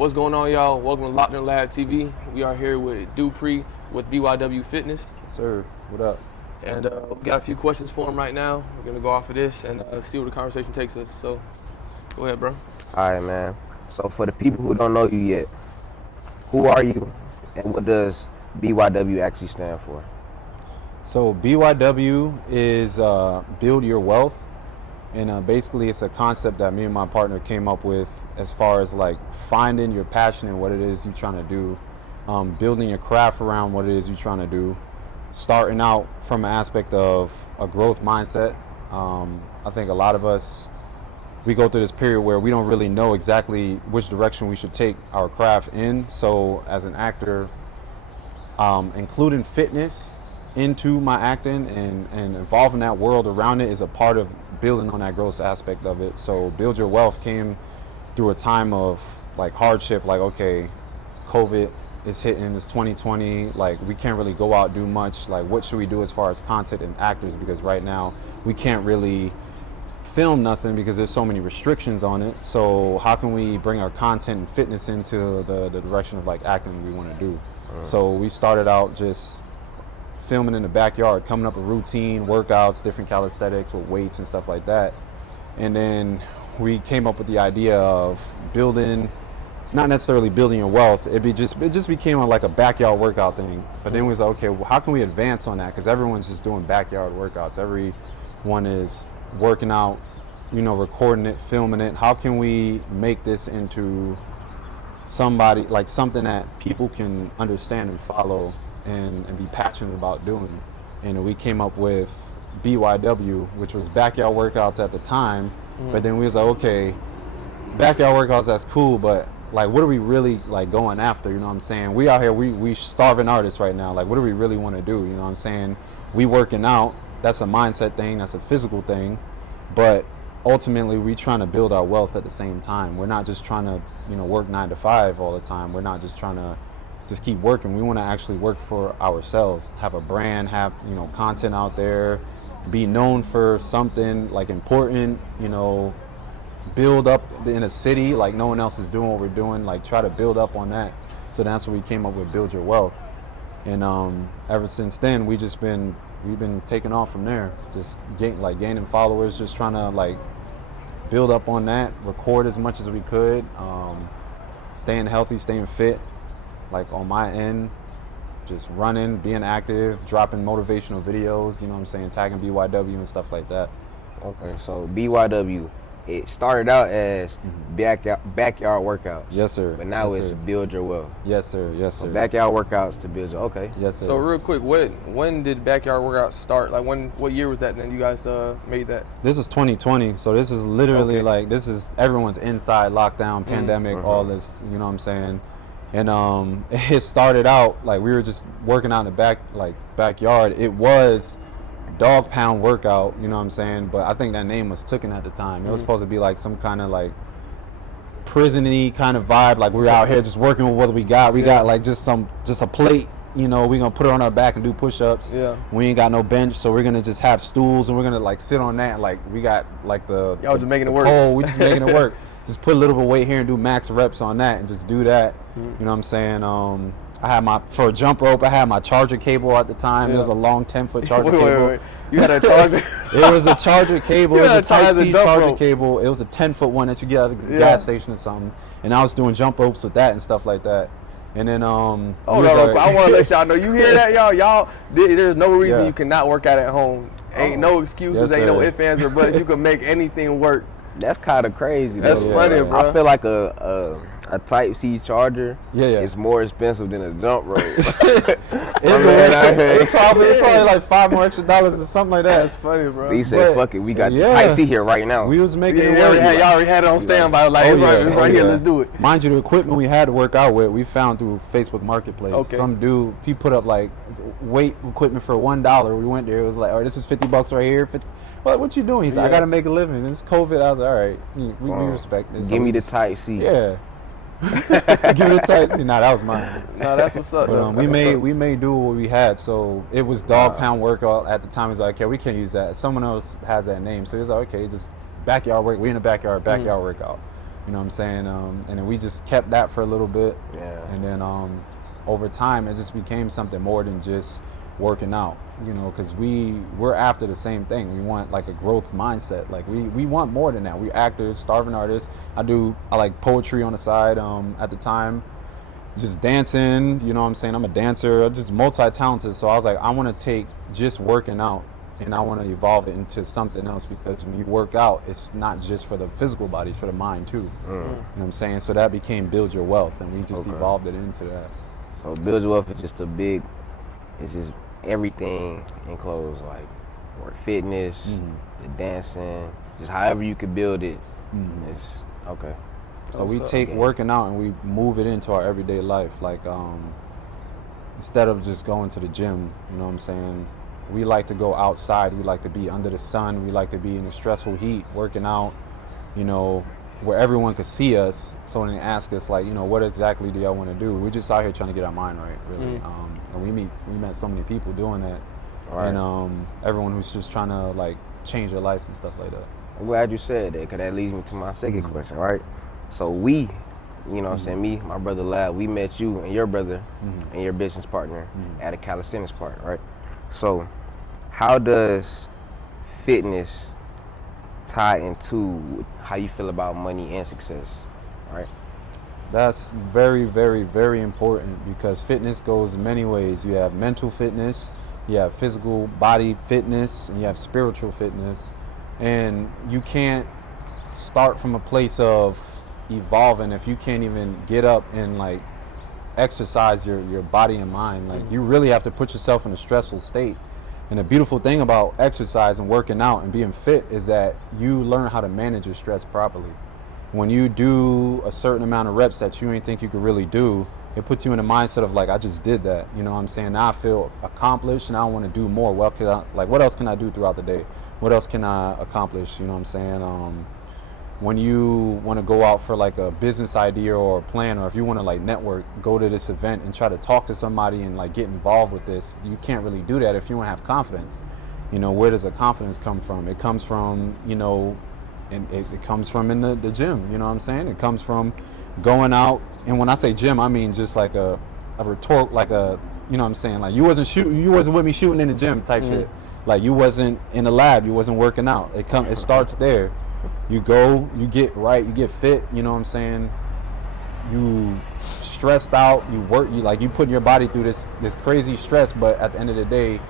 What's going on, y'all? Welcome to Locked In Lab TV. We are here with Dupree with BYW Fitness. Sir, what up? And we got a few questions for him right now. We're going to go off of this and see where the conversation takes us. So, go ahead, bro. All right, man. So for the people who don't know you yet, who are you and what does BYW actually stand for? So BYW is Build Your Wealth. And basically it's a concept that me and my partner came up with as far as like finding your passion and what it is you're trying to do, building your craft around what it is you're trying to do, starting out from an aspect of a growth mindset. I think a lot of us, we go through this period where we don't really know exactly which direction we should take our craft in. So as an actor, including fitness into my acting and involving that world around it is a part of building on that growth aspect of it. So Build Your Wealth came through a time of like hardship, like, okay, COVID is hitting, it's 2020, like we can't really go out, do much, like what should we do as far as content and actors, because right now we can't really film nothing because there's so many restrictions on it. So how can we bring our content and fitness into the direction of like acting we want to do? So we started out just filming in the backyard, coming up with routine workouts, different calisthenics with weights and stuff like that. And then we came up with the idea of building, not necessarily building your wealth, it just became like a backyard workout thing. But then we was like, okay, well, how can we advance on that? Because everyone's just doing backyard workouts. Everyone is working out, you know, recording it, filming it. How can we make this into somebody, like something that people can understand and follow and be passionate about doing? And we came up with BYW, which was backyard workouts at the time. But then we was like, okay, backyard workouts, that's cool, but like what are we really like going after? You know what I'm saying? We out here, we starving artists right now. Like what do we really want to do? You know what I'm saying? We working out, that's a mindset thing, that's a physical thing, but ultimately we trying to build our wealth at the same time. We're not just trying to, you know, work 9 to 5 all the time. We're not just trying to just keep working. We want to actually work for ourselves, have a brand, have, you know, content out there, be known for something like important, you know, build up in a city like no one else is doing what we're doing, like try to build up on that. So that's what we came up with, Build Your Wealth. And ever since then we've been taking off from there, just gaining followers, just trying to like build up on that, record as much as we could, staying healthy, staying fit, like on my end, just running, being active, dropping motivational videos, you know what I'm saying, tagging BYW and stuff like that. Okay, so BYW, it started out as backyard workouts. Yes, sir. But now yes, it's sir. Build Your Wealth. Yes, sir. Yes, sir. So backyard workouts to build your, okay. Yes, sir. So real quick, when did backyard workouts start? Like what year was that then you guys made that? This is 2020, so this is literally Okay. like, this is everyone's inside lockdown, pandemic, all this, you know what I'm saying? And it started out like we were just working out in the backyard. It was dog pound workout, you know what I'm saying? But I think that name was taken at the time. It was supposed to be like some kind of like prison-y kind of vibe. Like we're out here just working with what we got. We got like just a plate, you know, we're gonna put it on our back and do push-ups. Yeah. We ain't got no bench, so we're gonna just have stools and we're gonna like sit on that. Like we got like Y'all just making it work. pole, we just making it work. Just put a little bit of weight here and do max reps on that and just do that. You know what I'm saying? I had for a jump rope, I had my charger cable at the time. Yeah. It was a long 10-foot charger Wait, cable. wait. You had a charger? It was a charger cable. It was a tie the Type-C jump charger rope. cable. It was a 10-foot one that you get at a Yeah. gas station or something. And I was doing jump ropes with that and stuff like that. And then Hold on, I want to let y'all know. You hear that, y'all? There's no reason Yeah. you cannot work out at home. Ain't no excuses. Yes, ain't no sir. ifs, ands, or buts. You can make anything work. That's kind of crazy. That's though. funny, bro. I feel like a Type-C charger Yeah. is more expensive than a jump rope. It's It's probably like $5 more extra or something like that. That's funny, bro. He said, But, fuck it, we got yeah. Type-C here right now. We was making it Yeah, work. y'all already had it on standby. Like, Oh, it's right, it's yeah. right Oh, here, yeah. let's do it. Mind you, the equipment we had to work out with, we found through Facebook Marketplace. Okay. Some dude, he put up like weight equipment for $1. We went there, it was like, all right, this is $50 right here. What you doing? He said, I Yeah. gotta make a living. It's COVID. I was like, all right, we respect this. Give me the Type-C. Yeah. Give me the Type-C. Nah, that was mine. No, that's what's up, But, though. we That's what's made do with what we had. So it was dog pound workout at the time. It was like, okay, we can't use that. Someone else has that name. So it was like, okay, just backyard work. We in the backyard workout. You know what I'm saying? And then we just kept that for a little bit. Yeah. And then over time, it just became something more than just working out, you know, because we're after the same thing. We want like a growth mindset. Like we want more than that. We actors, starving artists. I like poetry on the side at the time, just dancing, you know what I'm saying? I'm a dancer, I'm just multi-talented. So I was like, I want to take just working out and I want to evolve it into something else, because when you work out, it's not just for the physical body, it's for the mind too. You know what I'm saying? So that became Build Your Wealth, and we just evolved it into that. So Build Your Wealth is just it's just everything enclosed, like more fitness, the dancing, just however you could build it. It's okay. So we take working out and we move it into our everyday life. Like instead of just going to the gym, you know what I'm saying? We like to go outside. We like to be under the sun. We like to be in the stressful heat, working out, you know, where everyone could see us. So when they ask us, like, you know, what exactly do y'all want to do? We're just out here trying to get our mind right, really. And we met so many people doing that. Right. And everyone who's just trying to, like, change their life and stuff like that. I'm glad you said that, because that leads me to my second question, right? So we, you know what I'm saying, me, my brother Lab, we met you and your brother and your business partner at a calisthenics park, right? So how does fitness tie into how you feel about money and success, right? That's very, very, very important, because fitness goes many ways. You have mental fitness, you have physical body fitness, and you have spiritual fitness. And you can't start from a place of evolving if you can't even get up and like exercise your body and mind. Like you really have to put yourself in a stressful state. And the beautiful thing about exercise and working out and being fit is that you learn how to manage your stress properly. When you do a certain amount of reps that you ain't think you could really do, it puts you in a mindset of like, I just did that. You know what I'm saying? Now I feel accomplished and I want to do more. What else can I do throughout the day? What else can I accomplish? You know what I'm saying? When you want to go out for like a business idea or a plan, or if you want to like network, go to this event and try to talk to somebody and like get involved with this, you can't really do that if you don't have confidence. You know, where does the confidence come from? It comes from, you know, and it comes from in the gym, you know what I'm saying? It comes from going out, and when I say gym, I mean just like a retort, like a, you know what I'm saying? Like you wasn't with me shooting in the gym type shit. Like you wasn't in the lab, you wasn't working out. It starts there. You go, you get right, you get fit, you know what I'm saying? You stressed out, you work, you putting your body through this crazy stress, but at the end of the day,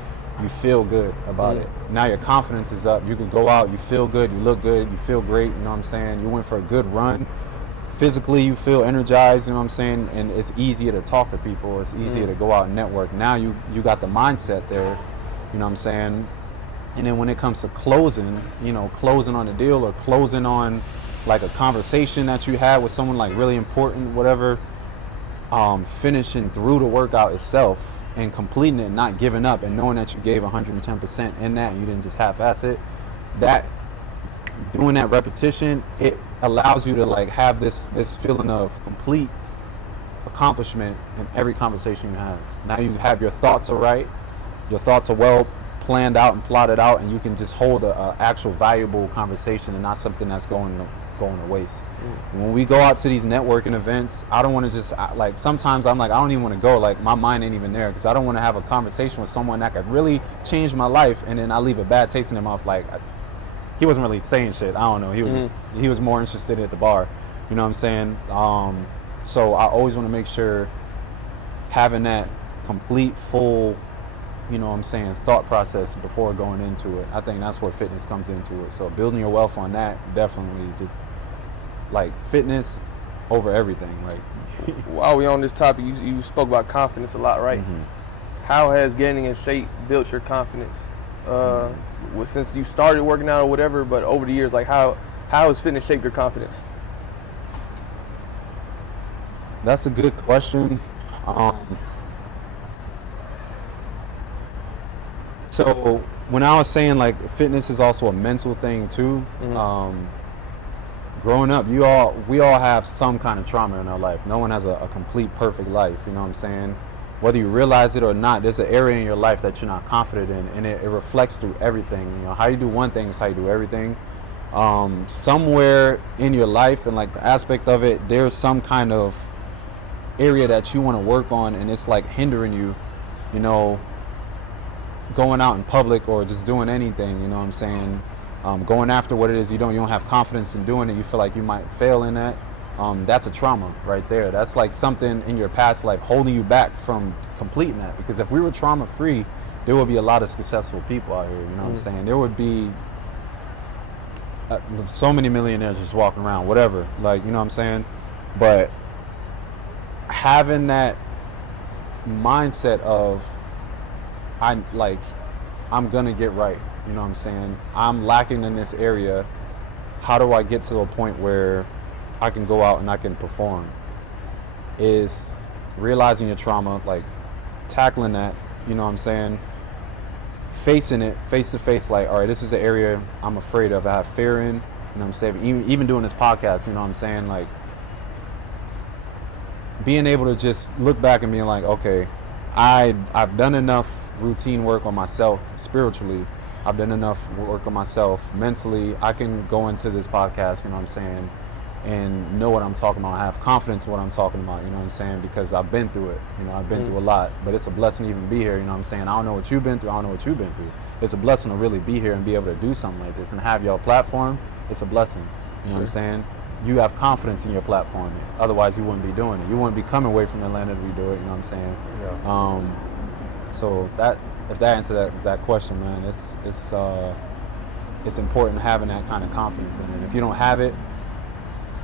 you feel good about it. Now your confidence is up. You can go out, you feel good, you look good, you feel great, you know what I'm saying? You went for a good run. Physically, you feel energized, you know what I'm saying? And it's easier to talk to people. It's easier to go out and network. Now you got the mindset there, you know what I'm saying? And then when it comes to closing, you know, closing on a deal or closing on like a conversation that you had with someone like really important, whatever, finishing through the workout itself and completing it, not giving up, and knowing that you gave 110% in that, and you didn't just half-ass it, that doing that repetition, it allows you to like have this feeling of complete accomplishment in every conversation you have. Now you have your thoughts are right, your thoughts are well planned out and plotted out, and you can just hold a actual valuable conversation and not something that's going to waste. When we go out to these networking events, I don't want to just like, sometimes I'm like, I don't even want to go, like my mind ain't even there, because I don't want to have a conversation with someone that could really change my life and then I leave a bad taste in their mouth. Like he wasn't really saying shit, I don't know, he was he was more interested at the bar, you know what I'm saying? So I always want to make sure having that complete full, you know what I'm saying, thought process before going into it. I think that's where fitness comes into it. So building your wealth on that, definitely just like fitness over everything. Like while we on this topic, you spoke about confidence a lot, right? How has getting in shape built your confidence? Since you started working out or whatever, but over the years, like how has fitness shaped your confidence? That's a good question. So when I was saying like fitness is also a mental thing too, growing up, we all have some kind of trauma in our life. No one has a complete perfect life, you know what I'm saying? Whether you realize it or not, there's an area in your life that you're not confident in, and it reflects through everything. You know, how you do one thing is how you do everything. somewhere in your life and like the aspect of it, there's some kind of area that you want to work on, and it's like hindering you, you know, going out in public or just doing anything, you know what I'm saying? Going after what it is you don't have confidence in doing it, you feel like you might fail in that. That's a trauma right there. That's like something in your past, like holding you back from completing that. Because if we were trauma free, there would be a lot of successful people out here, you know what I'm saying? There would be so many millionaires just walking around, whatever, like, you know what I'm saying? But having that mindset of, I'm gonna get right, you know what I'm saying? I'm lacking in this area. How do I get to a point where I can go out and I can perform? Is realizing your trauma, like tackling that, you know what I'm saying? Facing it face to face, like, all right, this is an area I'm afraid of, I have fear in, you know what I'm saying? Even doing this podcast, you know what I'm saying? Like, being able to just look back and being like, okay, I've done enough routine work on myself spiritually. I've done enough work on myself mentally. I can go into this podcast, you know what I'm saying, and know what I'm talking about. I have confidence in what I'm talking about, you know what I'm saying, because I've been through it. You know, I've been through a lot, but it's a blessing to even be here, you know what I'm saying? I don't know what you've been through. I don't know what you've been through. It's a blessing to really be here and be able to do something like this and have your platform. It's a blessing, you know what I'm saying? You have confidence in your platform. Otherwise, you wouldn't be doing it. You wouldn't be coming away from Atlanta to do it, you know what I'm saying? Yeah. So that, if that answers that question, man, it's important having that kind of confidence in it. If you don't have it,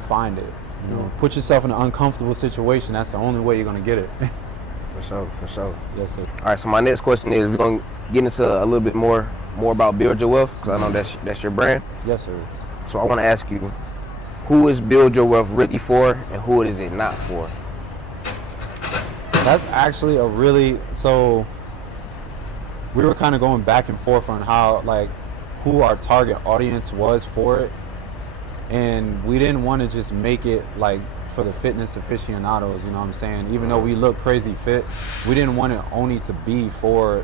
find it. You know, put yourself in an uncomfortable situation. That's the only way you're gonna get it. For sure. Yes, sir. All right. So my next question is, we're gonna get into a little bit more about Build Your Wealth, because I know that's your brand. Yes, sir. So I want to ask you, who is Build Your Wealth really for, and who is it not for? That's actually so we were kind of going back and forth on how, like, who our target audience was for it. And we didn't want to just make it like for the fitness aficionados, you know what I'm saying? Even though we look crazy fit, we didn't want it only to be for,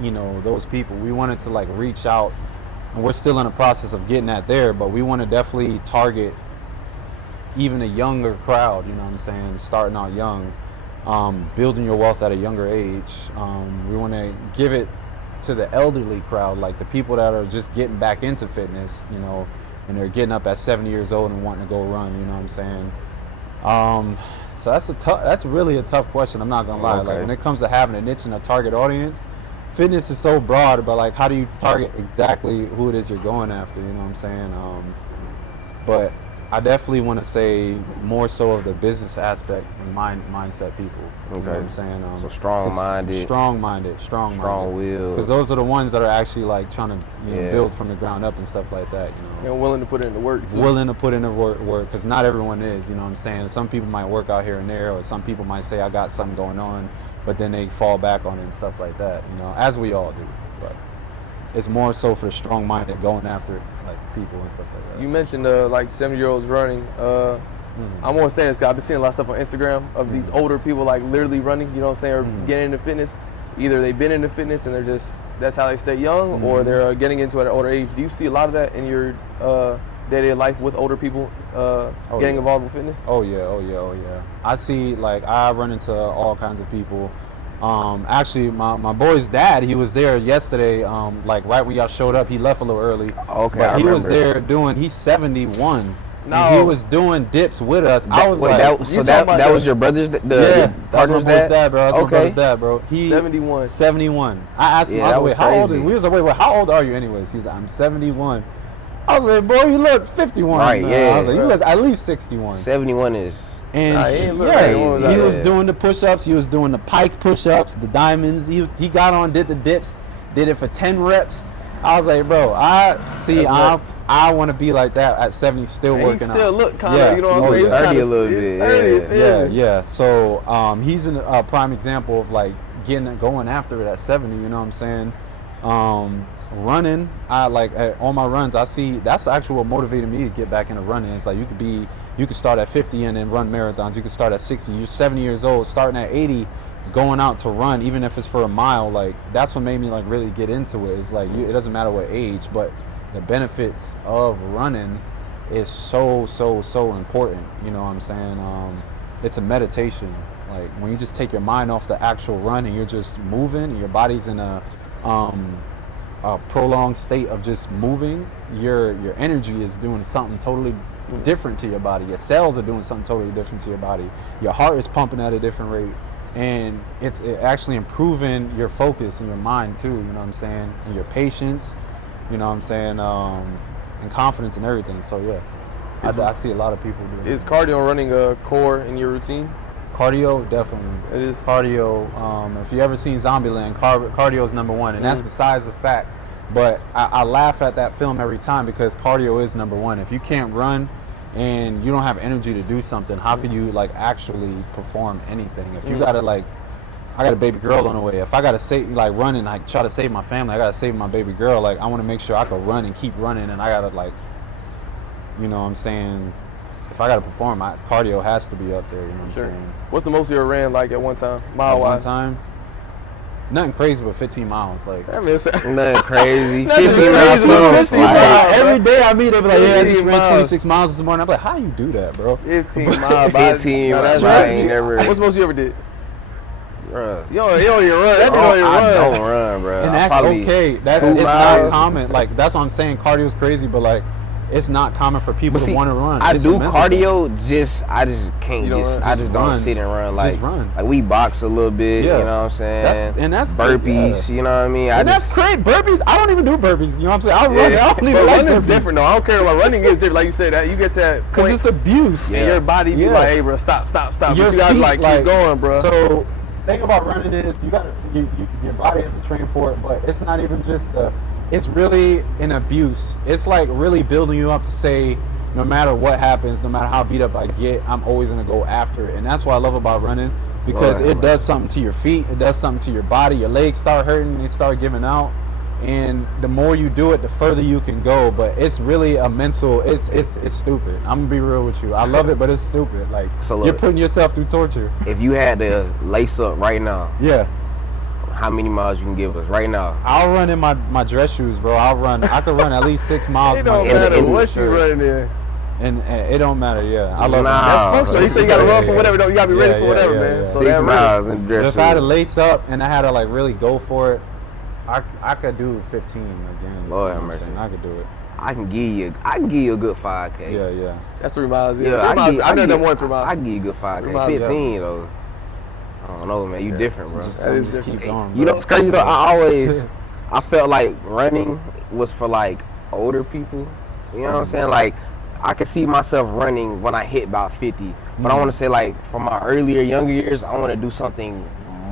you know, those people. We wanted to like reach out, and we're still in the process of getting that there, but we want to definitely target even a younger crowd, you know what I'm saying? Starting out young, building your wealth at a younger age. We want to give it to the elderly crowd, like the people that are just getting back into fitness, you know, and they're getting up at 70 years old and wanting to go run, you know what I'm saying? So that's really a tough question, I'm not gonna lie. Okay. Like, when it comes to having a niche and a target audience, fitness is so broad, but like, how do you target exactly who it is you're going after, you know what I'm saying? But I definitely want to say more so of the business aspect and mindset people. You know what I'm saying? So strong-minded. Strong-willed. Because those are the ones that are actually like trying to build from the ground up and stuff like that. You know, And willing to put in the work too. Willing to put in the work, because not everyone is. You know what I'm saying? Some people might work out here and there, or some people might say I got something going on, but then they fall back on it and stuff like that. You know, as we all do. But it's more so for the strong-minded going after it, like people and stuff like that. You mentioned like 70-year-olds running. I'm more saying this because I've been seeing a lot of stuff on Instagram of these older people like literally running, you know what I'm saying, or getting into fitness. Either they've been into fitness and that's how they stay young, or they're getting into it at an older age. Do you see a lot of that in your day-to-day life with older people getting involved with fitness? Oh yeah. I see, like, I run into all kinds of people. Actually, my boy's dad, he was there yesterday, like right when y'all showed up. He left a little early. Okay, but I he was remember. there he's 71. No. And he was doing dips with us. I was like, that was your brother's that's my boy's dad, bro. That's my brother's dad, bro. He 71. I asked him, I was like, wait, how old are you? We was like, wait, how old are you anyways? He's like, I'm 71. I was like, bro, you look 51. Right, yeah. I was like, you look at least 61. 71 is... And he was doing the push-ups, he was doing the pike push-ups, the diamonds. He got on, did the dips, did it for 10 reps. I was like, bro, I want to be like that at 70, still working out. He still look kind of, you know what I'm saying? He's 30 a little bit. Yeah. So he's a prime example of like going after it at 70. You know what I'm saying? Running, I like on my runs, I see that's actually what motivated me to get back into running. It's like you could start at 50 and then run marathons. You could start at 60. You're 70 years old, starting at 80, going out to run, even if it's for a mile. Like, that's what made me like really get into it. It's like it doesn't matter what age, but the benefits of running is so important. You know what I'm saying? It's a meditation. Like when you just take your mind off the actual run and you're just moving, and your body's in a prolonged state of just moving, your energy is doing something totally different to your body. Your cells are doing something totally different to your body. Your heart is pumping at a different rate, and it's actually improving your focus and your mind too. You know what I'm saying? And your patience. You know what I'm saying? And confidence and everything. So yeah, I see a lot of people doing. Is cardio running a core in your routine? Cardio, definitely. It is. Cardio, if you ever seen Zombieland, cardio is number one, and that's besides the fact. But I laugh at that film every time because cardio is number one. If you can't run and you don't have energy to do something, how can you like actually perform anything? If you gotta like, I got a baby girl on the way. If I gotta run and like try to save my family, I gotta save my baby girl. Like I want to make sure I can run and keep running, and I gotta like, you know what I'm saying? If I gotta perform, cardio has to be up there. You know what I'm saying? What's the most you ever ran like at one time, mile One wise? time, nothing crazy, but 15 miles. Like Nothing crazy. 15 miles. miles. Every day I meet, they be like, "Yeah, I just 15 ran miles. 26 miles this morning." I'm like, "How you do that, bro?" 15 miles. 15 No, that's miles. right. I ain't never. What's the most you ever did? Bruh. You don't even run. That dude don't even I run. don't run, bro. And that's okay. It's not miles. common. Like that's what I'm saying. Cardio is crazy, but like it's not common for people But to see, want to run. I It's do a mental thing. cardio. I just can't. You don't run? I just don't run. sit and run. Like, Just run. like we box a little bit. Yeah. You know what I'm saying? That's burpees. yeah. You know what I mean? And that's crazy. Burpees. I don't even do burpees. You know what I'm saying? I run. I don't even But like running's burpees. different though. I don't care about running is different. Like you said, that you get to that Because point it's abuse. and your body be Yeah. like, hey bro, stop. But Your you guys feet, like keep going, bro. So thing about running is your body has to train for it, but it's not even just it's really an abuse. It's like really building you up to say, no matter what happens, no matter how beat up I get, I'm always gonna go after it. And that's what I love about running, because it does something to your feet, it does something to your body, your legs start hurting, they start giving out. And the more you do it, the further you can go. But it's really a mental, it's stupid. I'm gonna be real with you. I love it, but it's stupid. Like, So look, you're putting yourself through torture. If you had to lace up right now, Yeah. how many miles you can give us right now? I'll run in my dress shoes, bro. I could run at least 6 miles. It in my don't dress matter shoes, what sure. you running in. And it don't matter, yeah. I love Nah. it. That's functional. He said you gotta run for whatever. You gotta be ready for whatever, man. yeah. So 6 that miles running. in But dress if I had to shoes. lace up and I had to like really go for it, I could do 15 again. Lord You know have what I'm saying? mercy. I could do it. I can give you a good 5K. Yeah. That's 3 miles. Yeah, Yeah, 3 miles. I've never done more than 3 miles. I can give you a good 5K. 3 miles, yeah. 15 though. I don't know, man. You different, bro. Just, That is just different. keep going. You know bro. what's crazy though? I felt like running was for like older people. You know what I'm saying? Like I could see myself running when I hit about 50. But I want to say like from my younger years, I want to do something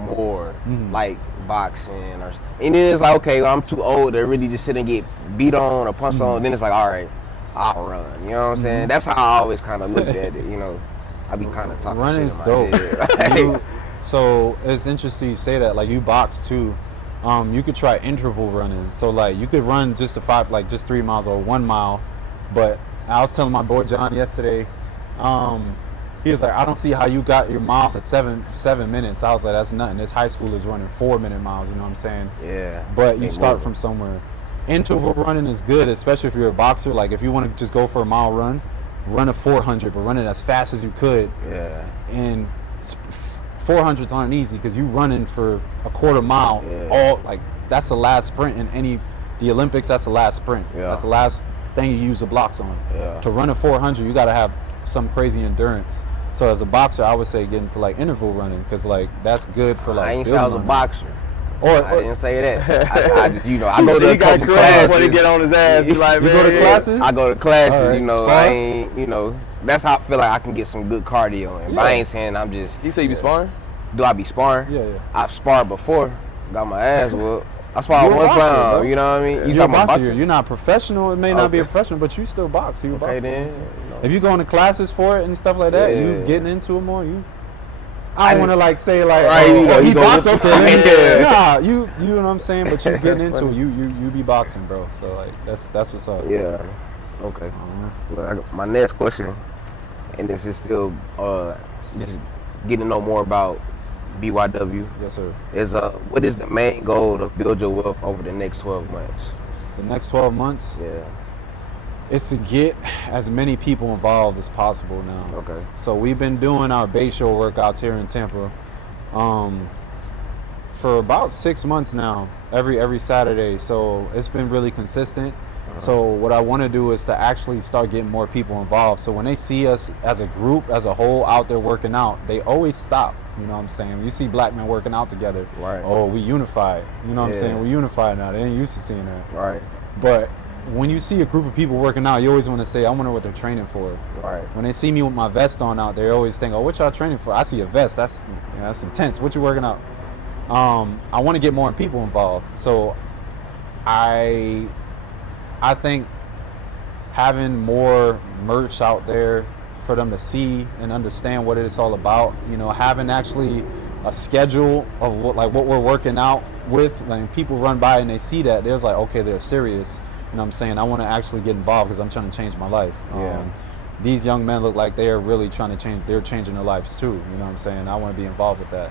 more like boxing or. And then it's like, okay, well, I'm too old to really just sit and get beat on or punched on. Then it's like, all right, I'll run. You know what I'm saying? That's how I always kind of looked at it. You know, I be kind of talking Running's shit in my dope. head. So it's interesting you say that. Like you box too. You could try interval running. So like you could run just just 3 miles or 1 mile. But I was telling my boy John yesterday, he was like, I don't see how you got your mile to seven minutes. I was like, that's nothing. This high schoolers running 4-minute miles, you know what I'm saying? Yeah. But you They start move. from somewhere. Interval running is good, especially if you're a boxer. Like if you want to just go for a mile run a 400, but run it as fast as you could. Yeah. And 400s aren't easy because you running for a quarter mile. Yeah. That's the last sprint in the Olympics. That's the last sprint. Yeah. That's the last thing you use the blocks on. Yeah. To run a 400, you got to have some crazy endurance. So as a boxer, I would say get into like interval running because like that's good for like. I ain't say I was a building. boxer. Or I didn't say that. I just, I go So to he a got couple classes before he classes. get on his ass. He like, You man, go to yeah. classes? I go to classes, All right. you know. Spar? I ain't, that's how I feel like I can get some good cardio in. But I Yeah. ain't saying I'm just. He said you be sparring? Do I be sparring? Yeah. I've sparred before. Got my ass whooped. I sparred You're a one boxer, time. bro. You know what I mean? You're a talking about boxer. boxing? You're not professional. It may not be a Okay. professional, but you still box. You a boxer. Okay then. If you going to classes for it and stuff like that, you Yeah. getting into it more. I don't want to like say like, Right, oh, you know, he you go box look- okay. Yeah. Nah, you know what I'm saying. But you getting into funny. it, you be boxing, bro. So like that's what's up. Yeah. Okay. Look, my next question, and this is still just getting to know more about BYW. Yes, sir. Is what is the main goal to build your wealth over the next 12 months? the next 12 months, Yeah. is to get as many people involved as possible now. Okay. So we've been doing our base show workouts here in Tampa for about 6 months now, every Saturday. So it's been really consistent. So what I want to do is to actually start getting more people involved. So when they see us as a group, as a whole, out there working out, they always stop. You know what I'm saying? You see black men working out together. Right. Oh, we unified. You know what I'm Yeah. saying? We unified now. They ain't used to seeing that. Right. But when you see a group of people working out, you always want to say, I wonder what they're training for. Right. When they see me with my vest on out there, they always think, oh, what y'all training for? I see a vest. That's intense. What you working out? I want to get more people involved. So I think having more merch out there for them to see and understand what it's all about, having actually a schedule of what we're working out with, like people run by and they see that, there's like, okay, they're serious. You know what I'm saying? I want to actually get involved because I'm trying to change my life. Yeah. These young men look like they are really trying to change. They're changing their lives too. You know what I'm saying? I want to be involved with that.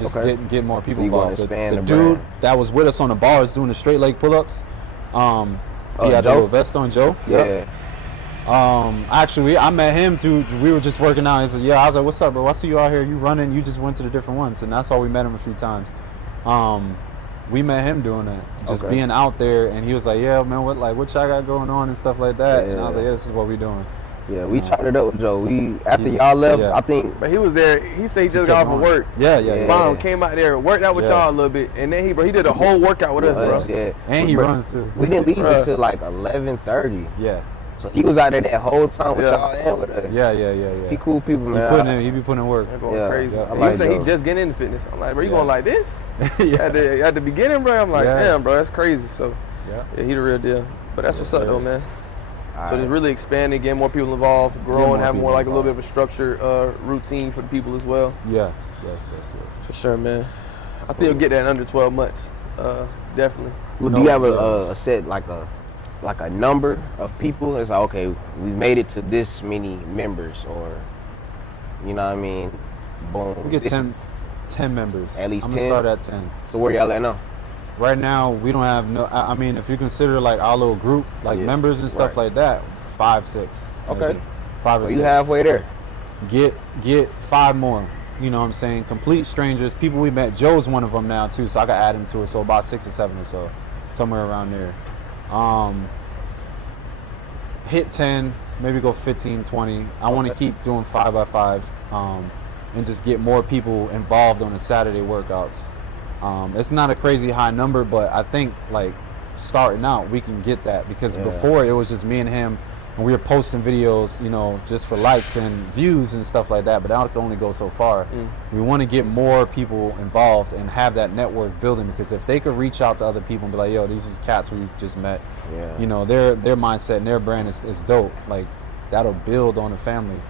Just Okay. get more people You wanna involved. expand The the dude brand. that was with us on the bars doing the straight leg pull-ups, he had Joe? the vest on, Joe. Yeah. Actually, I met him through. We were just working out. He said, "Yeah." I was like, "What's up, bro? I see you out here. You running? You just went to the different ones." And that's how we met him a few times. We met him doing that, just Okay. being out there. And he was like, "Yeah, man, what y'all got going on and stuff like that." And I was Yeah. like, "Yeah, this is what we doing." Yeah. We chopped it up with Joe. After He's- y'all left, yeah. I think. But he was there. He said he just kept got off of going. work. Yeah. Yeah. Mom came out there, worked out with Yeah. y'all a little bit, and then he did a whole workout with us, bro. Yeah. And he But runs too. We didn't leave Bruh. until like 11:30. Yeah. So he was out there that whole time with Yeah. y'all and with us. Yeah. He cool people, He man. he be putting in work. They're going Yeah. crazy. Yeah. And I he like said he Joe. just getting into fitness. I'm like, bro, you Yeah. going like this? Yeah. At the beginning, bro, I'm like, Yeah. damn, bro, that's crazy. So Yeah. yeah, he the real deal. But that's what's up, sir. though, man. All So right. just really expanding, getting more people involved, more growing, having people more like a little bit involved. of a structured routine for the people as well. Yeah. Yes. For sure, man. I think you'll get that in under 12 months. Definitely. Well, do you have a set like a number of people? It's like, okay, we made it to this many members, or you know what I mean? Boom. We get This 10 members. At least I'm gonna 10? start at 10. So where y'all at now? Right now, we don't have no. I mean, if you consider like our little group, like Yeah, members and stuff right. like that, 5, 6. Okay. maybe. 5 or Well, 6. you halfway there. Get 5 more. You know what I'm saying? Complete strangers, people we met. Joe's one of them now too, so I got to add him to it. So about 6 or 7 or so, somewhere around there. Hit 10, maybe go 15, 20. I want to keep doing 5x5s and just get more people involved on the Saturday workouts. It's not a crazy high number, but I think like starting out we can get that because Yeah. before it was just me and him, and we were posting videos, just for likes and views and stuff like that. But that can only go so far. We want to get more people involved and have that network building, because if they could reach out to other people and be like, "Yo, these is cats we just met," Yeah. their mindset and their brand is dope. Like that'll build on the family.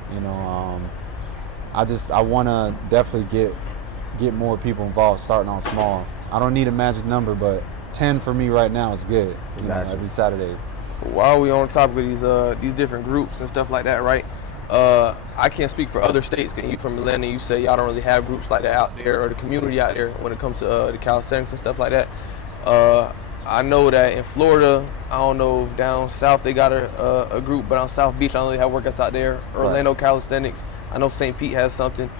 I want to definitely get more people involved, starting on small. I don't need a magic number, but 10 for me right now is good. Gotcha. Every Saturday. While we on the topic of these different groups and stuff like that, right? I can't speak for other states. You from Atlanta, you say y'all don't really have groups like that out there, or the community out there when it comes to the calisthenics and stuff like that. I know that in Florida, I don't know if down south they got a group, but on South Beach, I know they have workouts out there. Orlando Calisthenics, I know St. Pete has something.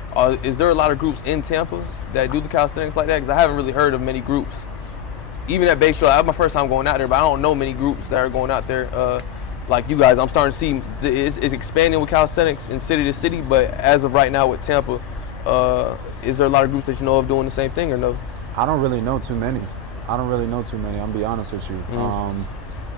Is there a lot of groups in Tampa that do the calisthenics like that? Because I haven't really heard of many groups. Even at Bay Shore, that's my first time going out there, but I don't know many groups that are going out there like you guys. I'm starting to see it's expanding with calisthenics in city to city, but as of right now with Tampa, is there a lot of groups that you know of doing the same thing or no? I don't really know too many. I'm gonna be honest with you.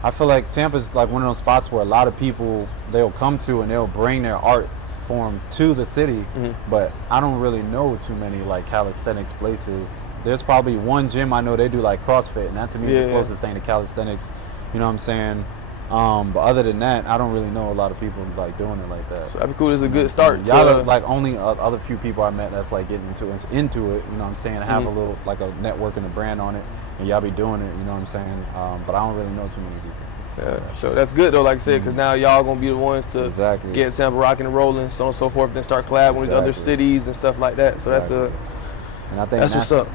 I feel like Tampa's like one of those spots where a lot of people, they'll come to and they'll bring their art form to the city, but I don't really know too many like calisthenics places. There's probably one gym I know they do like CrossFit, and that to me is the closest thing to calisthenics. You know what I'm saying? But other than that, I don't really know a lot of people like doing it like that. So that'd be cool. It's a good start. Y'all are like only other few people I met that's like getting into it. You know what I'm saying? Have a little like a network and a brand on it, and y'all be doing it. You know what I'm saying? But I don't really know too many people. Yeah, for sure. That's good though, like I said, because now y'all gonna be the ones to Exactly. get Tampa rocking and rolling, so on and so forth, then start collabing with these other Exactly. cities and stuff like that. So Exactly. And I think That's what's up.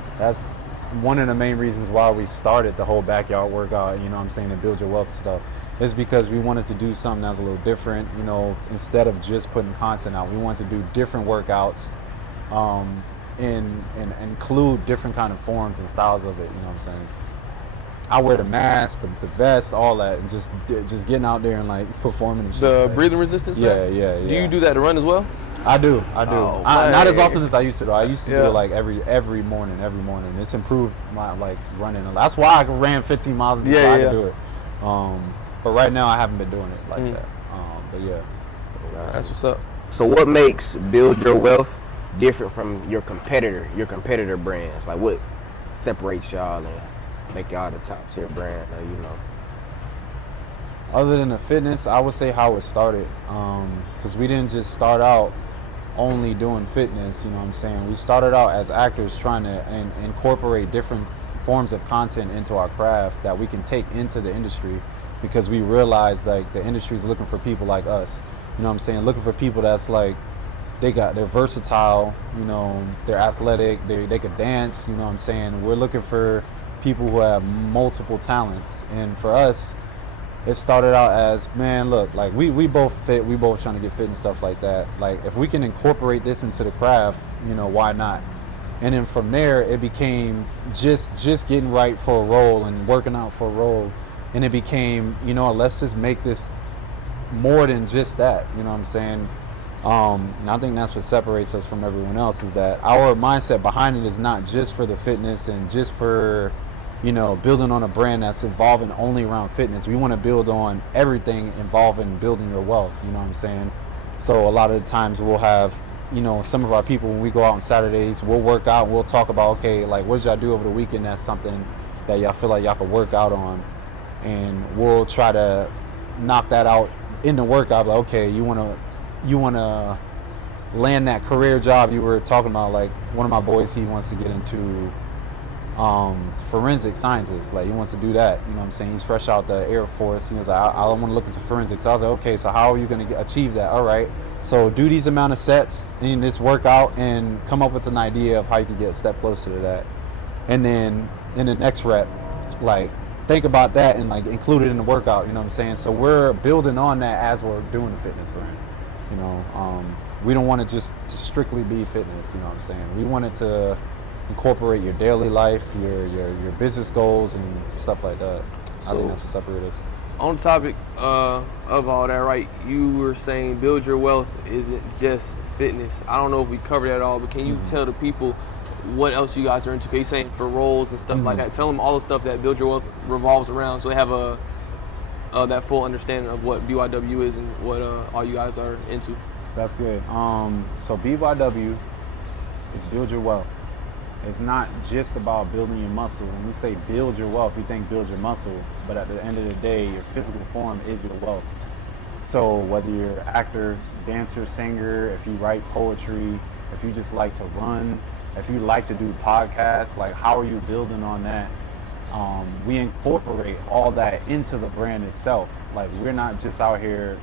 one of the main reasons why we started the whole backyard workout, you know what I'm saying, and build your wealth stuff, is because we wanted to do something that's a little different. You know, instead of just putting content out, we wanted to do different workouts, and include different kind of forms and styles of it. You know what I'm saying? I wear the mask, the vest, all that, and just getting out there and like performing and shit. The like, breathing resistance? yeah, mask? yeah. Do you do that to run as well? I do. Oh, Not as man. often as I used to, though. I used to do it like every morning. It's improved my like running. That's why I ran 15 miles a day. I could do it. But right now I haven't been doing it like that. But yeah. That's what's up. So what makes Build Your Wealth different from your competitor brands? Like what separates y'all and make y'all the top tier brand, you know? Other than the fitness, I would say how it started. Because we didn't just start out only doing fitness, you know what I'm saying? We started out as actors trying to incorporate different forms of content into our craft that we can take into the industry, because we realized like the industry is looking for people like us. You know what I'm saying? Looking for people that's like, they're versatile, you know, they're athletic, they could dance, you know what I'm saying? We're looking for people who have multiple talents. And for us, it started out as, man, look, like we both fit, we both trying to get fit and stuff like that. Like if we can incorporate this into the craft, you know, why not? And then from there, it became just getting right for a role and working out for a role. And it became, you know, let's just make this more than just that, you know what I'm saying? And I think that's what separates us from everyone else, is that our mindset behind it is not just for the fitness and just for, you know, building on a brand that's evolving only around fitness. We want to build on everything involving building your wealth, you know what I'm saying? So a lot of the times we'll have, you know, some of our people, when we go out on Saturdays, we'll work out, we'll talk about, okay, like what did y'all do over the weekend that's something that y'all feel like y'all could work out on, and we'll try to knock that out in the workout. Like, okay, you want to land that career job you were talking about. Like one of my boys, he wants to get into forensic scientist. Like he wants to do that, you know what I'm saying? He's fresh out the Air Force. He was like, I want to look into forensics. I was like, okay, so how are you going to achieve that? All right, so do these amount of sets in this workout and come up with an idea of how you can get a step closer to that. And then in the next rep, like think about that and like include it in the workout, you know what I'm saying? So we're building on that as we're doing the fitness brand, you know. We don't want it just to strictly be fitness, you know what I'm saying? We want it to incorporate your daily life, your business goals and stuff like that. I think that's what separates us. On the topic of all that, right, you were saying build your wealth isn't just fitness. I don't know if we covered that all, but can you tell the people what else you guys are into? Because you're saying for roles and stuff like that. Tell them all the stuff that Build Your Wealth revolves around, so they have that full understanding of what BYW is and what all you guys are into. That's good. So BYW is Build Your Wealth. It's not just about building your muscle. When we say build your wealth, we think build your muscle, but at the end of the day, your physical form is your wealth. So whether you're an actor, dancer, singer, if you write poetry, if you just like to run, if you like to do podcasts, like how are you building on that? We incorporate all that into the brand itself. Like we're not just out here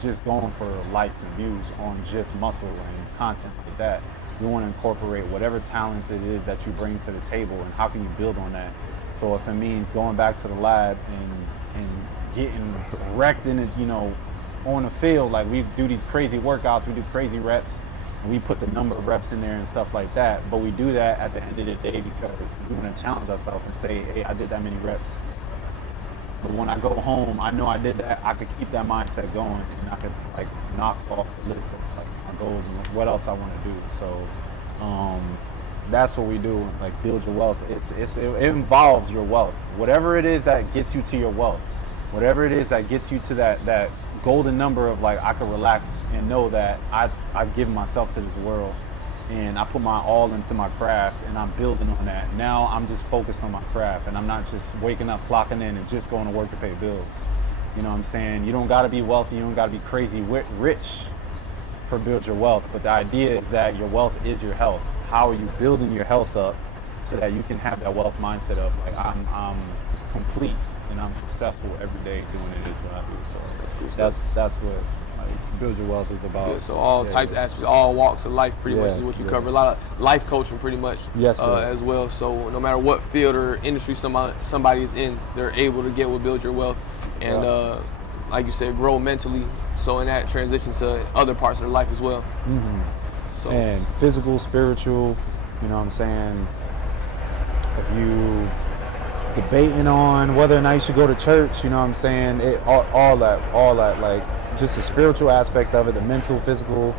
just going for likes and views on just muscle and content like that. We want to incorporate whatever talents it is that you bring to the table, and how can you build on that? So if it means going back to the lab and getting wrecked in it, you know, on the field, like we do these crazy workouts, we do crazy reps, and we put the number of reps in there and stuff like that. But we do that at the end of the day because we want to challenge ourselves and say, hey, I did that many reps. But when I go home, I know I did that. I could keep that mindset going, and I could like knock off the list of like my goals and what else I want to do. So that's what we do. Like build your wealth. It involves your wealth. Whatever it is that gets you to your wealth, whatever it is that gets you to that golden number of like I can relax and know that I've given myself to this world, and I put my all into my craft, and I'm building on that. Now I'm just focused on my craft, and I'm not just waking up, clocking in, and just going to work to pay bills. You know what I'm saying? You don't got to be wealthy, you don't got to be crazy rich for build your wealth, but the idea is that your wealth is your health. How are you building your health up so that you can have that wealth mindset of like I'm complete and I'm successful every day doing it is what I do. So that's what like Build Your Wealth is about. Yeah, so all types of aspects, all walks of life pretty much is what you cover. A lot of life coaching pretty much as well. So no matter what field or industry somebody is in, they're able to get with Build Your Wealth and like you said, grow mentally. So in that transition to other parts of their life as well. So, and physical, spiritual, you know what I'm saying? If you debating on whether or not you should go to church, you know what I'm saying? All that, like just the spiritual aspect of it, the mental, physical,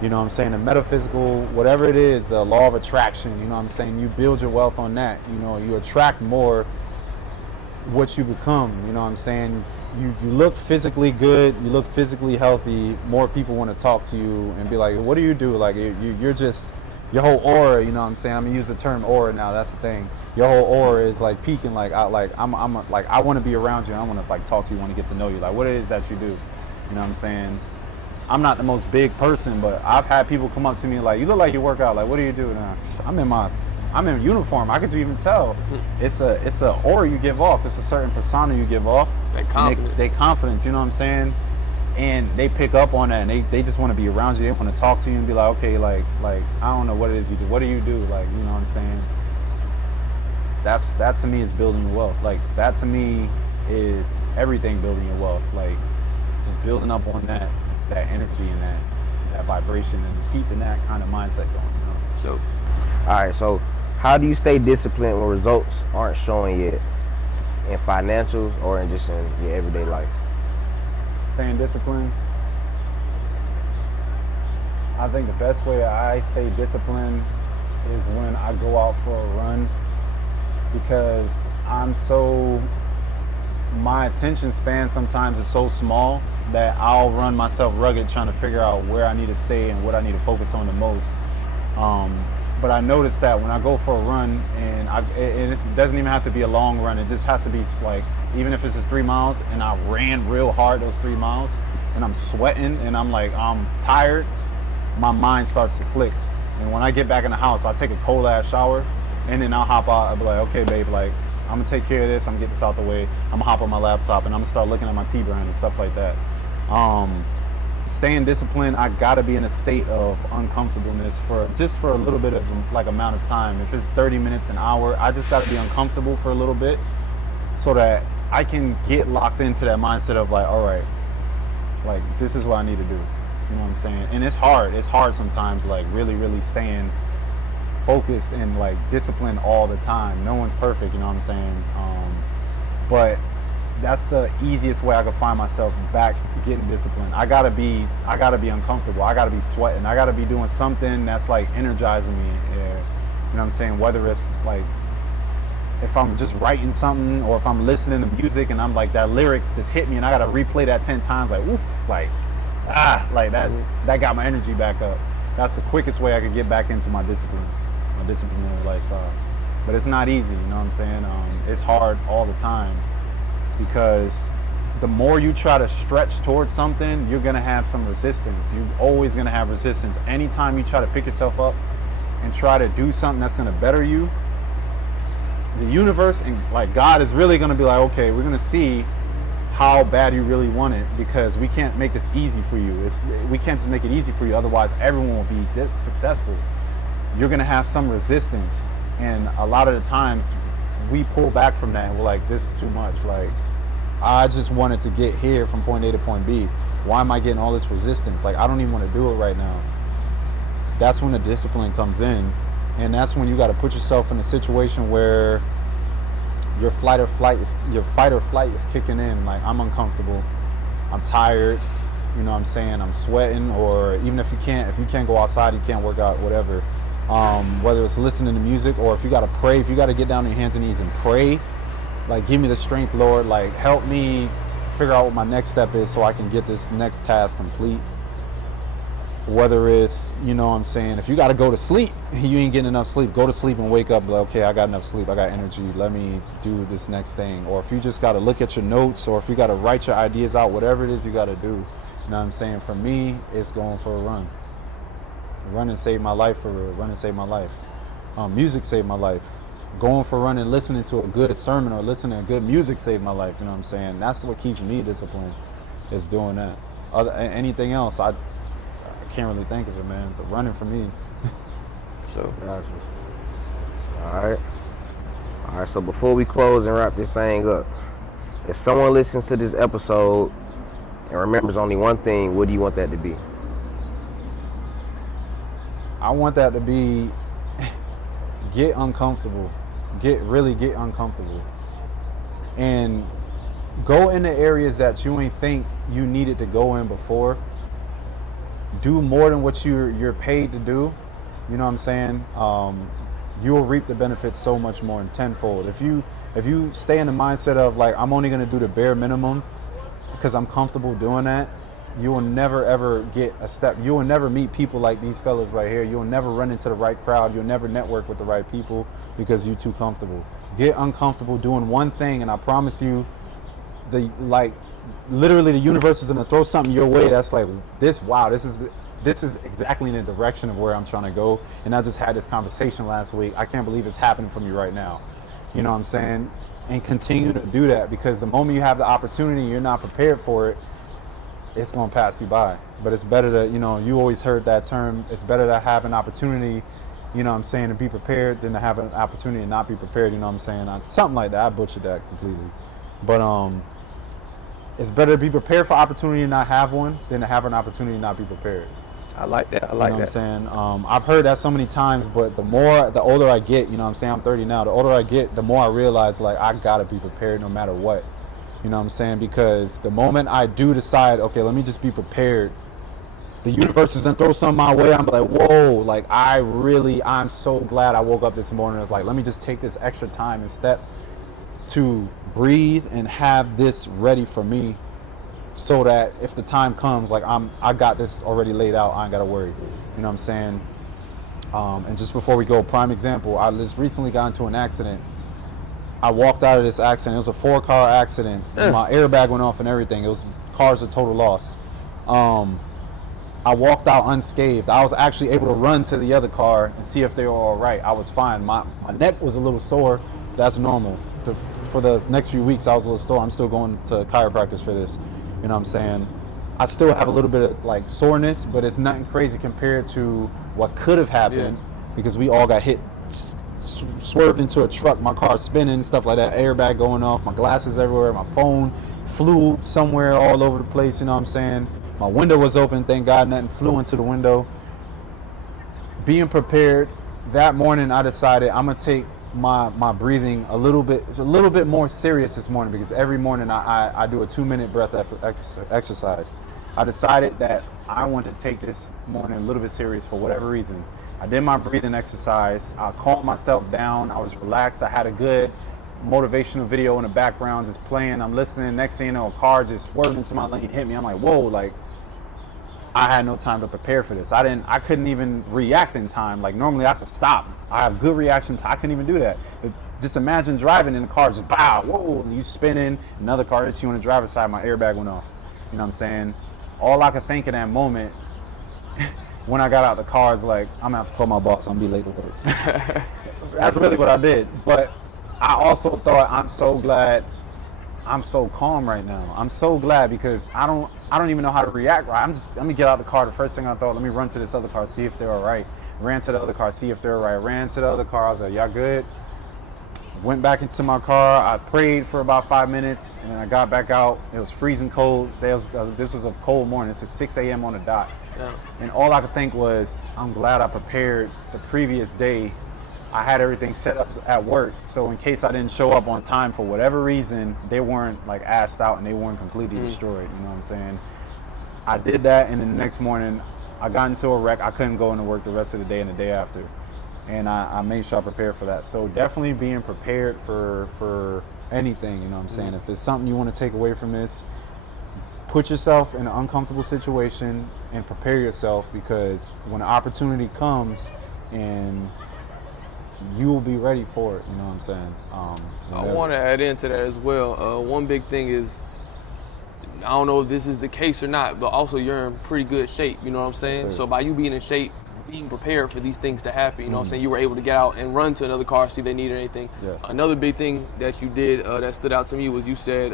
you know what I'm saying, the metaphysical, whatever it is, the law of attraction, you know what I'm saying? You build your wealth on that, you know, you attract more what you become, you know what I'm saying? You look physically good, you look physically healthy, more people want to talk to you and be like, what do you do? Like you're just, your whole aura, you know what I'm saying? I'm gonna use the term aura now, that's the thing. Your whole aura is like peaking, like I want to be around you and I want to like talk to you, want to get to know you, like what it is that you do, you know what I'm saying? I'm not the most big person, but I've had people come up to me like, you look like you work out, like what do you do? Now I'm in uniform. I could even tell. It's a aura you give off. It's a certain persona you give off. That confidence. They confidence, you know what I'm saying? And they pick up on that and they just want to be around you. They want to talk to you and be like, okay, like I don't know what it is you do. What do you do? Like, you know what I'm saying? That to me is building your wealth. Like that to me is everything building your wealth. Like just building up on that energy and that vibration and keeping that kind of mindset going, you know? So all right, so how do you stay disciplined when results aren't showing yet in financials or in just in your everyday life? Staying disciplined. I think the best way I stay disciplined is when I go out for a run, because my attention span sometimes is so small that I'll run myself rugged trying to figure out where I need to stay and what I need to focus on the most. But I noticed that when I go for a run, and it doesn't even have to be a long run, it just has to be like, even if it's just 3 miles, and I ran real hard those 3 miles, and I'm sweating, and I'm tired, my mind starts to click. And when I get back in the house, I'll take a cold ass shower, and then I'll hop out, I'll be like, okay babe, like, I'm gonna take care of this, I'm gonna get this out the way, I'm gonna hop on my laptop, and I'm gonna start looking at my T-brand and stuff like that. Staying disciplined, I gotta be in a state of uncomfortableness for a little bit of like amount of time. If it's 30 minutes, an hour, I just gotta be uncomfortable for a little bit so that I can get locked into that mindset of like, all right, like this is what I need to do. You know what I'm saying? And it's hard sometimes, like really, really staying focused and like disciplined all the time. No one's perfect, you know what I'm saying? But that's the easiest way I can find myself back getting disciplined. I gotta be uncomfortable. I gotta be sweating. I gotta be doing something that's like energizing me. Yeah. You know what I'm saying? Whether it's like if I'm just writing something or if I'm listening to music and I'm like that lyrics just hit me and I gotta replay that 10 times, like oof, like like that got my energy back up. That's the quickest way I could get back into my disciplinary lifestyle. But it's not easy, you know what I'm saying? It's hard all the time, because the more you try to stretch towards something, you're gonna have some resistance. You're always gonna have resistance. Anytime you try to pick yourself up and try to do something that's gonna better you, the universe and like God is really gonna be like, okay, we're gonna see how bad you really want it, because we can't make this easy for you. We can't just make it easy for you, otherwise everyone will be successful. You're gonna have some resistance, and a lot of the times we pull back from that and we're like, this is too much. Like, I just wanted to get here from point A to point B. Why am I getting all this resistance? Like, I don't even want to do it right now. That's when the discipline comes in, and that's when you got to put yourself in a situation where your fight or flight is kicking in. Like, I'm uncomfortable, I'm tired, you know what I'm saying, I'm sweating, or even if you can't go outside, you can't work out, whatever. Whether it's listening to music, or if you got to pray, if you got to get down on your hands and knees and pray, like, give me the strength, Lord, like, help me figure out what my next step is so I can get this next task complete. Whether it's, you know what I'm saying, if you got to go to sleep, you ain't getting enough sleep, go to sleep and wake up like, okay, I got enough sleep, I got energy, let me do this next thing. Or if you just got to look at your notes, or if you got to write your ideas out, whatever it is you got to do. You know what I'm saying? For me, it's going for a run. Running saved my life for real. Running saved my life. Music saved my life. Going for a run and listening to a good sermon or listening to good music saved my life. You know what I'm saying? That's what keeps me disciplined, is doing that. anything else, I can't really think of it, man. It's running for me. So, gotcha. All right. So before we close and wrap this thing up, if someone listens to this episode and remembers only one thing, what do you want that to be? I want that to be get uncomfortable. Really get uncomfortable. And go into areas that you ain't think you needed to go in before. Do more than what you're paid to do. You know what I'm saying? You'll reap the benefits so much more and tenfold. If you stay in the mindset of like, I'm only gonna do the bare minimum because I'm comfortable doing that, you will never ever get a step. You will never meet people like these fellas right here. You'll never run into the right crowd. You'll never network with the right people because you're too comfortable. Get uncomfortable doing one thing, and I promise you, literally the universe is gonna throw something your way that's like this. Wow, this is exactly in the direction of where I'm trying to go. And I just had this conversation last week. I can't believe it's happening for me right now. You know what I'm saying? And continue to do that, because the moment you have the opportunity, you're not prepared for it, it's going to pass you by. But it's better to, you always heard that term, it's better to have an opportunity, you know what I'm saying, to be prepared than to have an opportunity and not be prepared, you know what I'm saying? Something like that. I butchered that completely. But it's better to be prepared for opportunity and not have one than to have an opportunity and not be prepared. I like that. You know what I'm saying? I've heard that so many times, but the older I get, you know what I'm saying? I'm 30 now. The older I get, the more I realize, like, I got to be prepared no matter what. You know what I'm saying? Because the moment I do decide, okay, let me just be prepared, the universe is going to throw something my way. I'm like, whoa, like, I'm so glad I woke up this morning. It's like, let me just take this extra time and step to breathe and have this ready for me, so that if the time comes, like I got this already laid out, I ain't gotta worry. You know what I'm saying? And just before we go, prime example, I just recently got into an accident. I walked out of this accident. It was a 4-car accident. My airbag went off and everything. Car's a total loss. I walked out unscathed. I was actually able to run to the other car and see if they were all right. I was fine. My neck was a little sore. That's normal. For the next few weeks, I was a little sore. I'm still going to chiropractors for this. You know what I'm saying? I still have a little bit of like soreness, but it's nothing crazy compared to what could have happened, because we all got hit, swerved into a truck, my car spinning, stuff like that, airbag going off, my glasses everywhere, my phone flew somewhere all over the place, you know what I'm saying? My window was open, thank God nothing flew into the window. Being prepared, that morning I decided I'm gonna take my breathing it's a little bit more serious this morning, because every morning I do a 2-minute breath exercise. I decided that I want to take this morning a little bit serious for whatever reason. I did my breathing exercise. I calmed myself down. I was relaxed. I had a good motivational video in the background just playing. I'm listening. Next thing you know, a car just swerved into my lane, hit me. I'm like, whoa, like, I had no time to prepare for this. I couldn't even react in time. Like, normally I could stop. I have good reaction time. I couldn't even do that. But just imagine driving in the car, just bow, whoa, you spinning, another car hits you on the driver's side, my airbag went off. You know what I'm saying? All I could think in that moment when I got out the car is like, I'm gonna have to call my boss, I'm gonna be late to work. That's really what I did. But I also thought, I'm so glad I'm so calm right now. I'm so glad, because I don't even know how to react. Let me get out the car. The first thing I thought, let me run to this other car, see if they're all right. Ran to the other car, see if they're all right. Ran to the other car. I was like, y'all good? Went back into my car. I prayed for about 5 minutes, and then I got back out. It was freezing cold. This was a cold morning. This is 6 a.m. on the dot. Yeah. And all I could think was, I'm glad I prepared the previous day. I had everything set up at work, so in case I didn't show up on time for whatever reason, they weren't like assed out and they weren't completely destroyed. You know what I'm saying? I did that, and then the next morning I got into a wreck. I couldn't go into work the rest of the day and the day after, and I made sure I prepared for that. So definitely being prepared for anything. You know what I'm saying? If it's something you want to take away from this, put yourself in an uncomfortable situation and prepare yourself, because when an opportunity comes, and you will be ready for it. You know what I'm saying? I want to add into that as well. One big thing is, I don't know if this is the case or not, but also you're in pretty good shape. You know what I'm saying? Yes, so by you being in shape, being prepared for these things to happen, you know what I'm saying? You were able to get out and run to another car, see if they needed anything. Yeah. Another big thing that you did that stood out to me was you said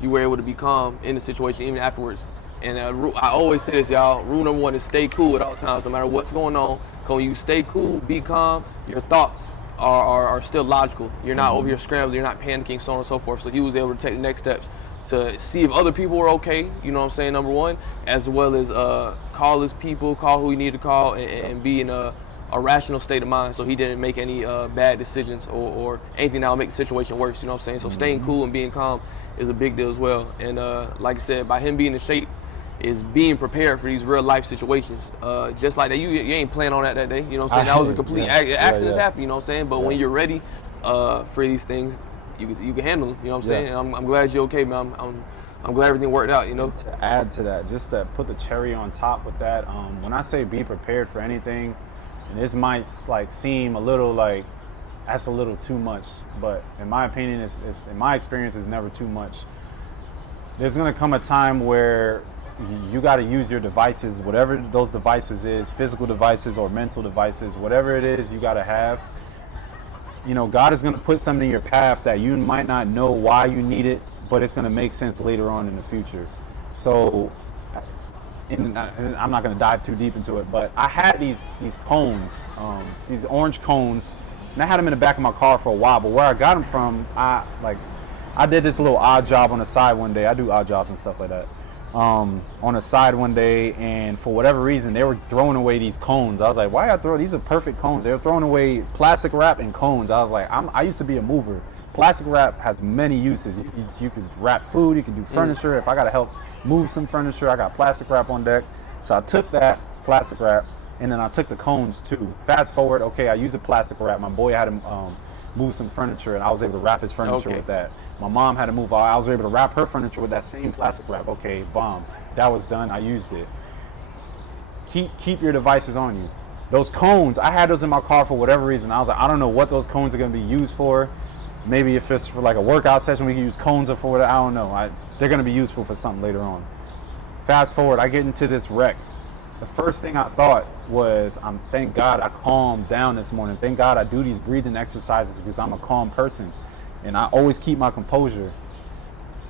you were able to be calm in the situation even afterwards. And I always say this, y'all. Rule number one is stay cool at all times, no matter what's going on. Because when you stay cool, be calm, your thoughts are still logical. You're not over here scrambling, you're not panicking, so on and so forth. So he was able to take the next steps to see if other people were okay, you know what I'm saying, number one, as well as call his people, call who he needed to call, and be in a rational state of mind, so he didn't make any bad decisions or anything that would make the situation worse, you know what I'm saying? So staying cool and being calm is a big deal as well. And like I said, by him being in shape, is being prepared for these real life situations. Just like that, you ain't planning on that day, you know what I'm saying? That was a complete accidents happen, you know what I'm saying? But when you're ready for these things, you can handle them, you know what I'm saying? And I'm glad you're okay, man. I'm glad everything worked out, you know? To add to that, just to put the cherry on top with that, when I say be prepared for anything, and this might like seem a little like that's a little too much, but in my opinion, it's in my experience, it's never too much. There's gonna come a time where you got to use your devices, whatever those devices is, physical devices or mental devices, whatever it is you got to have. You know, God is going to put something in your path that you might not know why you need it, but it's going to make sense later on in the future. So, I'm not going to dive too deep into it, but I had these cones, these orange cones, and I had them in the back of my car for a while, but where I got them from, I did this little odd job on the side one day. I do odd jobs and stuff like that. On a side one day, and for whatever reason they were throwing away these cones. I was like, why y'all throw these? Are perfect cones. They were throwing away plastic wrap and cones. I was like, I used to be a mover. Plastic wrap has many uses. You could wrap food, you could do furniture. If I gotta help move some furniture, I got plastic wrap on deck. So I took that plastic wrap and then I took the cones too. Fast forward, okay, I used a plastic wrap. My boy had to move some furniture, and I was able to wrap his furniture with that. My mom had to move. I was able to wrap her furniture with that same plastic wrap. Okay, bomb. That was done. I used it. Keep your devices on you. Those cones, I had those in my car for whatever reason. I was like, I don't know what those cones are going to be used for. Maybe if it's for like a workout session, we can use cones or for whatever. I don't know. They're going to be useful for something later on. Fast forward, I get into this wreck. The first thing I thought was, thank God I calmed down this morning. Thank God I do these breathing exercises because I'm a calm person. And I always keep my composure.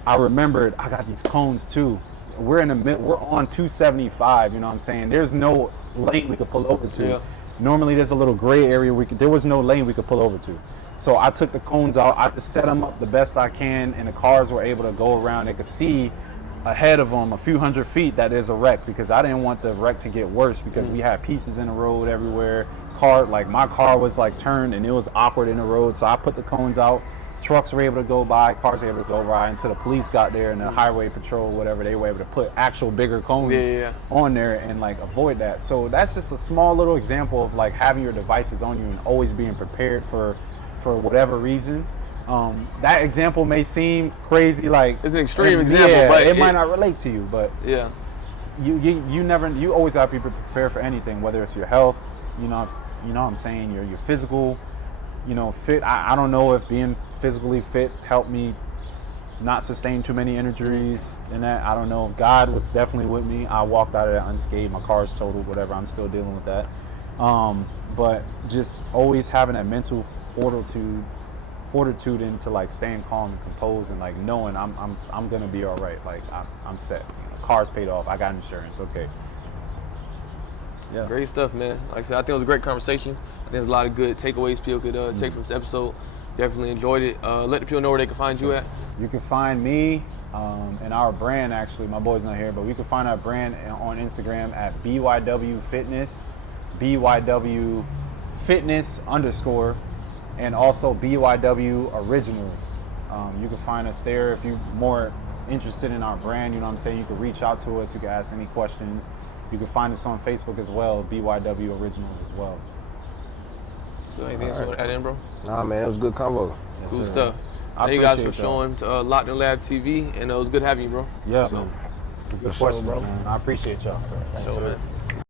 I remembered I got these cones too. We're on 275, you know what I'm saying? There's no lane we could pull over to. Yeah. Normally there's a little gray area there was no lane we could pull over to. So I took the cones out, I just set them up the best I can, and the cars were able to go around. They could see ahead of them a few hundred feet that there's a wreck, because I didn't want the wreck to get worse, because we had pieces in the road everywhere. My car was like turned and it was awkward in the road. So I put the cones out. Trucks were able to go by, cars were able to go by, until the police got there and the highway patrol, whatever, they were able to put actual bigger cones on there and like avoid that. So that's just a small little example of like having your devices on you and always being prepared for whatever reason. That example may seem crazy, like it's an extreme example, but it might not relate to you, but yeah, you always have to be prepared for anything, whether it's your health, you know what I'm saying, your physical, fit. I don't know if being physically fit helped me not sustain too many injuries and that. I don't know. God was definitely with me. I walked out of that unscathed. My car's totaled, whatever. I'm still dealing with that. But just always having that mental fortitude into like staying calm and composed, and like knowing I'm gonna be all right. Like I'm set. Car's paid off. I got insurance. Okay. Yeah. Great stuff, man. Like I said, I think it was a great conversation. I think there's a lot of good takeaways people could take from this episode. Definitely enjoyed it. Let the people know where they can find you at. You can find me and our brand, actually. My boy's not here, but we can find our brand on Instagram at BYW Fitness, BYW Fitness _, and also BYW Originals. You can find us there if you're more interested in our brand. You know what I'm saying? You can reach out to us. You can ask any questions. You can find us on Facebook as well, BYW Originals as well. So anything else you want to add in, bro? Nah, man, it was a good combo. Yes, cool stuff. Thank you guys for showing to Locked In Lab TV, and it was good having you, bro. Yeah, man. It's a good question, bro. I appreciate y'all. Thanks, man.